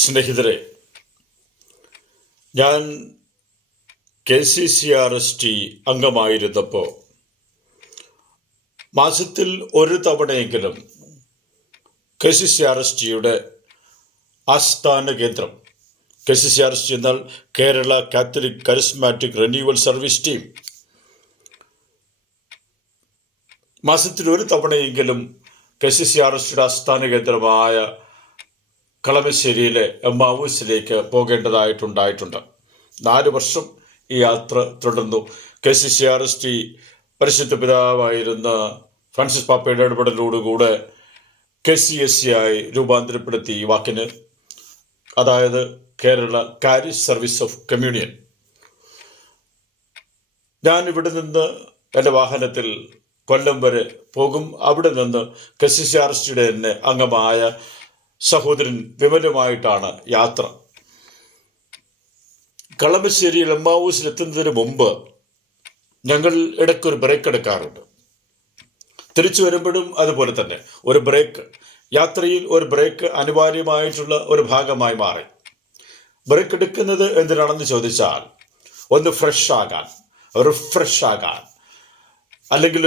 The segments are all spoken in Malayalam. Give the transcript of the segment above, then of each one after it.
സ്നേഹിതരെ, ഞാൻ KCCRST അംഗമായിരുന്നപ്പോൾ മാസത്തിൽ ഒരു തവണയെങ്കിലും KCCRSTയുടെ ആസ്ഥാന കേന്ദ്രം, KCCRST എന്നാൽ Kerala Catholic charismatic renewal service team, മാസത്തിൽ ഒരു തവണയെങ്കിലും KCCRSTയുടെ ആസ്ഥാന കേന്ദ്രമായ കളമശ്ശേരിയിലെ എമ്മാവൂസിലേക്ക് പോകേണ്ടതായിട്ടുണ്ടായിട്ടുണ്ട്. 4 വർഷം ഈ യാത്ര തുടർന്നു. KCCRST പരിശുദ്ധ പിതാവായിരുന്ന ഫ്രാൻസിസ് പാപ്പയുടെ ഇടപെടലോടുകൂടെ KCSC ആയി രൂപാന്തരപ്പെടുത്തി. ഈ വാക്കിന്, അതായത് Kerala CHARIS service of communion. ഞാൻ ഇവിടെ നിന്ന് എൻ്റെ വാഹനത്തിൽ കൊല്ലം വരെ പോകും. അവിടെ നിന്ന് KCCRSTയുടെ തന്നെ അംഗമായ സഹോദരൻ വിമലുമായിട്ടാണ് യാത്ര. കളമശ്ശേരിയിൽ എമ്മാവൂസിലെത്തുന്നതിന് മുമ്പ് ഞങ്ങൾ ഇടയ്ക്കൊരു ബ്രേക്ക് എടുക്കാറുണ്ട്. തിരിച്ചു വരുമ്പോഴും അതുപോലെ തന്നെ ഒരു ബ്രേക്ക്, യാത്രയിൽ ഒരു ബ്രേക്ക് അനിവാര്യമായിട്ടുള്ള ഒരു ഭാഗമായി മാറി. ബ്രേക്ക് എടുക്കുന്നത് എന്തിനാണെന്ന് ചോദിച്ചാൽ, ഒന്ന് ഫ്രഷ് ആകാൻ, റിഫ്രഷ് ആകാൻ, അല്ലെങ്കിൽ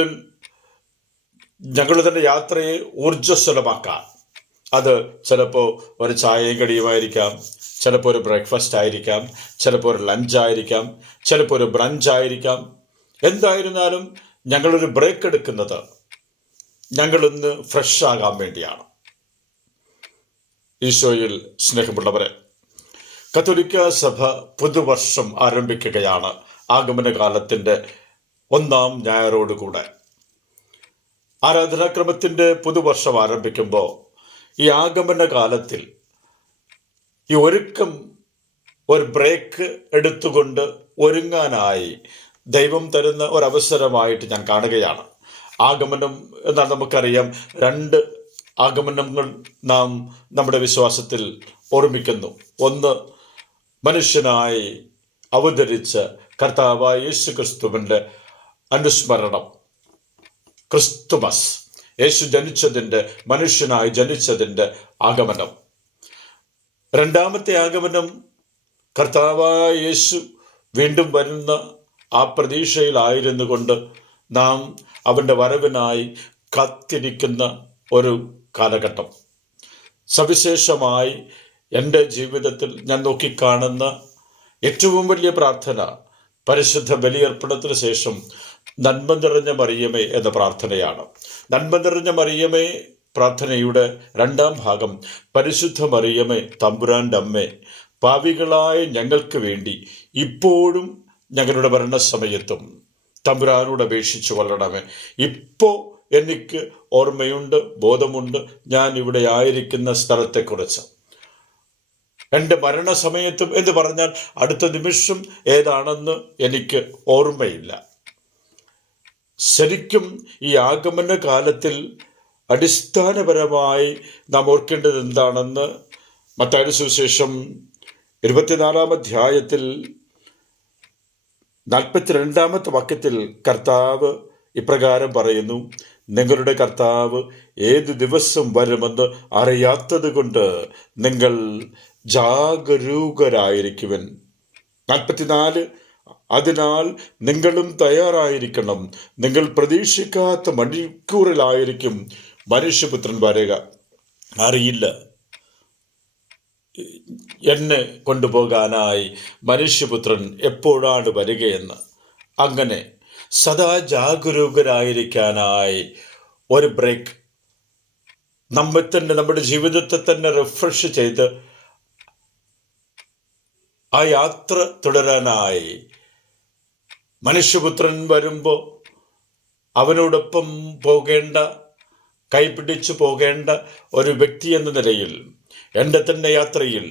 ഞങ്ങൾ തന്നെ യാത്രയെ ഊർജ്ജസ്വലമാക്കാൻ. അത് ചിലപ്പോൾ ഒരു ചായയും കടിയുമായിരിക്കാം, ചിലപ്പോൾ ഒരു ബ്രേക്ക്ഫാസ്റ്റ് ആയിരിക്കാം, ചിലപ്പോൾ ഒരു ലഞ്ചായിരിക്കാം, ചിലപ്പോൾ ഒരു ബ്രഞ്ചായിരിക്കാം. എന്തായിരുന്നാലും ഞങ്ങളൊരു ബ്രേക്ക് എടുക്കുന്നത് ഞങ്ങളൊന്ന് ഫ്രഷ് ആകാൻ വേണ്ടിയാണ്. ഈശോയിൽ സ്നേഹമുള്ളവരെ, കത്തോലിക്ക സഭ പുതുവർഷം ആരംഭിക്കുകയാണ് ആഗമനകാലത്തിൻ്റെ 1-ാം ഞായറോടുകൂടെ. ആരാധനാക്രമത്തിൻ്റെ പുതുവർഷം ആരംഭിക്കുമ്പോൾ ഈ ആഗമന കാലത്തിൽ ഈ ഒരുക്കം, ഒരു ബ്രേക്ക് എടുത്തുകൊണ്ട് ഒരുങ്ങാനായി ദൈവം തരുന്ന ഒരവസരമായിട്ട് ഞാൻ കാണുകയാണ്. ആഗമനം എന്നാൽ നമുക്കറിയാം, 2 ആഗമനങ്ങൾ നാം നമ്മുടെ വിശ്വാസത്തിൽ ഓർമ്മിക്കുന്നു. ഒന്ന്, മനുഷ്യനായി അവതരിച്ച കർത്താവായ യേശു ക്രിസ്തുവിൻ്റെ അനുസ്മരണം, ക്രിസ്തുമസ്, യേശു ജനിച്ചതിൻ്റെ, മനുഷ്യനായി ജനിച്ചതിൻ്റെ ആഗമനം. 2ാമത്തെ ആഗമനം, കർത്താവായ യേശു വീണ്ടും വരുന്ന ആ പ്രതീക്ഷയിലായിരുന്നു കൊണ്ട് നാം അവൻ്റെ വരവിനായി കാത്തിരിക്കുന്ന ഒരു കാലഘട്ടം. സവിശേഷമായി എൻ്റെ ജീവിതത്തിൽ ഞാൻ നോക്കിക്കാണുന്ന ഏറ്റവും വലിയ പ്രാർത്ഥന, പരിശുദ്ധ ബലിയർപ്പണത്തിന് ശേഷം നന്മ നിറഞ്ഞ മറിയമേ എന്ന പ്രാർത്ഥനയാണ്. നന്മ നിറഞ്ഞ മറിയമേ പ്രാർത്ഥനയുടെ 2ാം ഭാഗം, പരിശുദ്ധ മറിയമേ തമ്പുരാൻ്റെ അമ്മേ, പാപികളായ ഞങ്ങൾക്ക് വേണ്ടി ഇപ്പോഴും ഞങ്ങളുടെ മരണസമയത്തും തമ്പുരാനോട് അപേക്ഷിച്ചു കൊള്ളണമേ. ഇപ്പോൾ എനിക്ക് ഓർമ്മയുണ്ട്, ബോധമുണ്ട് ഞാൻ ഇവിടെ ആയിരിക്കുന്ന സ്ഥലത്തെക്കുറിച്ച്. എൻ്റെ മരണസമയത്തും എന്ന് പറഞ്ഞാൽ അടുത്ത നിമിഷം ഏതാണെന്ന് എനിക്ക് ഓർമ്മയില്ല. ശരിക്കും ഈ ആഗമന കാലത്തിൽ അടിസ്ഥാനപരമായി നാം ഓർക്കേണ്ടത് എന്താണെന്ന് മത്തായിയുടെ സുവിശേഷം 24-ാം അധ്യായത്തിൽ 42-ാമത്തെ വാക്യത്തിൽ കർത്താവ് ഇപ്രകാരം പറയുന്നു: നിങ്ങളുടെ കർത്താവ് ഏതു ദിവസം വരുമെന്ന് അറിയാത്തത് കൊണ്ട് നിങ്ങൾ ജാഗരൂകരായിരിക്കുവൻ. 44, അതിനാൽ നിങ്ങളും തയ്യാറായിരിക്കണം, നിങ്ങൾ പ്രതീക്ഷിക്കാത്ത മണിക്കൂറിലായിരിക്കും മനുഷ്യപുത്രൻ വരിക. അറിയില്ല എന്നെ കൊണ്ടുപോകാനായി മനുഷ്യപുത്രൻ എപ്പോഴാണ് വരികയെന്ന്. അങ്ങനെ സദാ ജാഗരൂകരായിരിക്കാനായി ഒരു ബ്രേക്ക്, നമ്മെ തന്നെ, നമ്മുടെ ജീവിതത്തെ തന്നെ റിഫ്രഷ് ചെയ്ത് ആ യാത്ര തുടരാനായി മനുഷ്യപുത്രൻ വരുമ്പോൾ അവനോടൊപ്പം പോകേണ്ട, കൈപിടിച്ചു പോകേണ്ട ഒരു വ്യക്തി എന്ന നിലയിൽ എൻ്റെ തന്നെ യാത്രയിൽ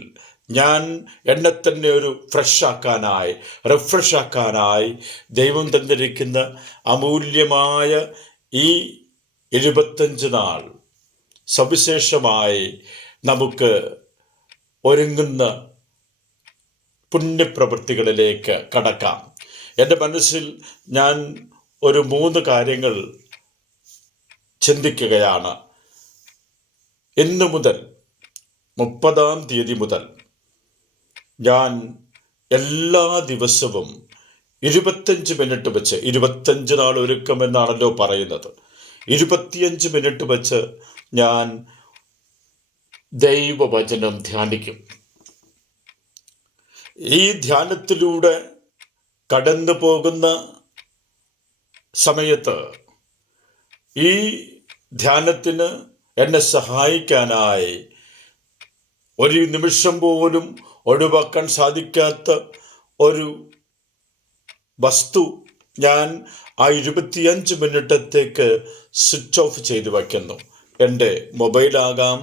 ഞാൻ എന്നെ തന്നെ ഒരു ഫ്രഷാക്കാനായി, റിഫ്രഷാക്കാനായി ദൈവം തന്നിരിക്കുന്ന അമൂല്യമായ ഈ 75 നാൾ സവിശേഷമായി നമുക്ക് ഒരുങ്ങുന്ന പുണ്യപ്രവൃത്തികളിലേക്ക് കടക്കാം. എൻ്റെ മനസ്സിൽ ഞാൻ ഒരു 3 കാര്യങ്ങൾ ചിന്തിക്കുകയാണ്. ഇന്നു മുതൽ 30-ാം തീയതി മുതൽ ഞാൻ എല്ലാ ദിവസവും 25 മിനിറ്റ് വെച്ച്, 25 നാൾ ഒരുക്കമെന്നാണല്ലോ പറയുന്നത്, 25 മിനിറ്റ് വെച്ച് ഞാൻ ദൈവവചനം ധ്യാനിക്കും. ഈ ധ്യാനത്തിലൂടെ കടന്നു പോകുന്ന സമയത്ത് ഈ ധ്യാനത്തിന് എന്നെ സഹായിക്കാനായി ഒരു നിമിഷം പോലും ഒഴിവാക്കാൻ സാധിക്കാത്ത ഒരു വസ്തു ഞാൻ ആ 25 മിനിറ്റത്തേക്ക് സ്വിച്ച് ഓഫ് ചെയ്ത് വയ്ക്കുന്നു. എൻ്റെ മൊബൈലാകാം,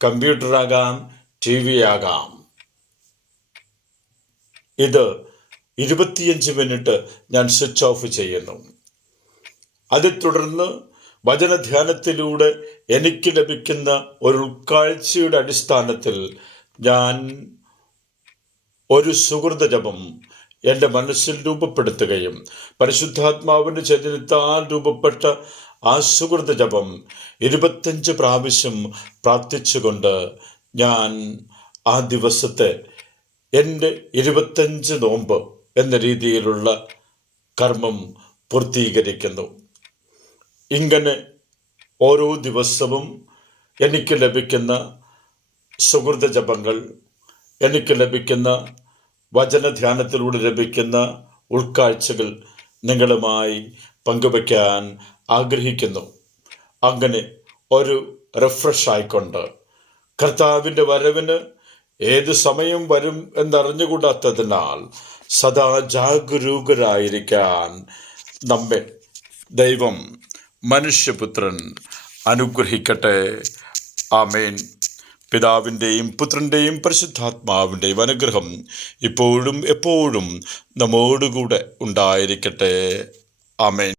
കമ്പ്യൂട്ടറാകാം, TV ആകാം. ഇത് 25 മിനിറ്റ് ഞാൻ സ്വിച്ച് ഓഫ് ചെയ്യുന്നു. അതിൽ തുടർന്ന് വചനധ്യാനത്തിലൂടെ എനിക്ക് ലഭിക്കുന്ന ഒരു ഉൾക്കാഴ്ചയുടെ അടിസ്ഥാനത്തിൽ ഞാൻ ഒരു സുഹൃത ജപം എൻ്റെ മനസ്സിൽ രൂപപ്പെടുത്തുകയും പരിശുദ്ധാത്മാവിൻ്റെ ചൈതന്യത്താൽ രൂപപ്പെട്ട ആ സുഹൃത ജപം 25 പ്രാവശ്യം പ്രാർത്ഥിച്ചുകൊണ്ട് ഞാൻ ആ ദിവസത്തെ എൻ്റെ 25 നോമ്പ് എന്ന രീതിയിലുള്ള കർമ്മം പൂർത്തീകരിക്കുന്നു. ഇങ്ങനെ ഓരോ ദിവസവും എനിക്ക് ലഭിക്കുന്ന സുഹൃത ജപങ്ങൾ, എനിക്ക് ലഭിക്കുന്ന വചനധ്യാനത്തിലൂടെ ലഭിക്കുന്ന ഉൾക്കാഴ്ചകൾ നിങ്ങളുമായി പങ്കുവയ്ക്കാൻ ആഗ്രഹിക്കുന്നു. അങ്ങനെ ഒരു റിഫ്രഷ് ആയിക്കൊണ്ട് കർത്താവിൻ്റെ വരവിന് ഏത് സമയം വരും എന്നറിഞ്ഞുകൂടാത്തതിനാൽ സദാ ജാഗരൂകരായിരിക്കാൻ നമ്മെ ദൈവം മനുഷ്യപുത്രൻ അനുഗ്രഹിക്കട്ടെ. ആമേൻ. പിതാവിൻ്റെയും പുത്രൻ്റെയും പരിശുദ്ധാത്മാവിൻ്റെയും അനുഗ്രഹം ഇപ്പോഴും എപ്പോഴും നമ്മോടുകൂടെ ഉണ്ടായിരിക്കട്ടെ. ആമേൻ.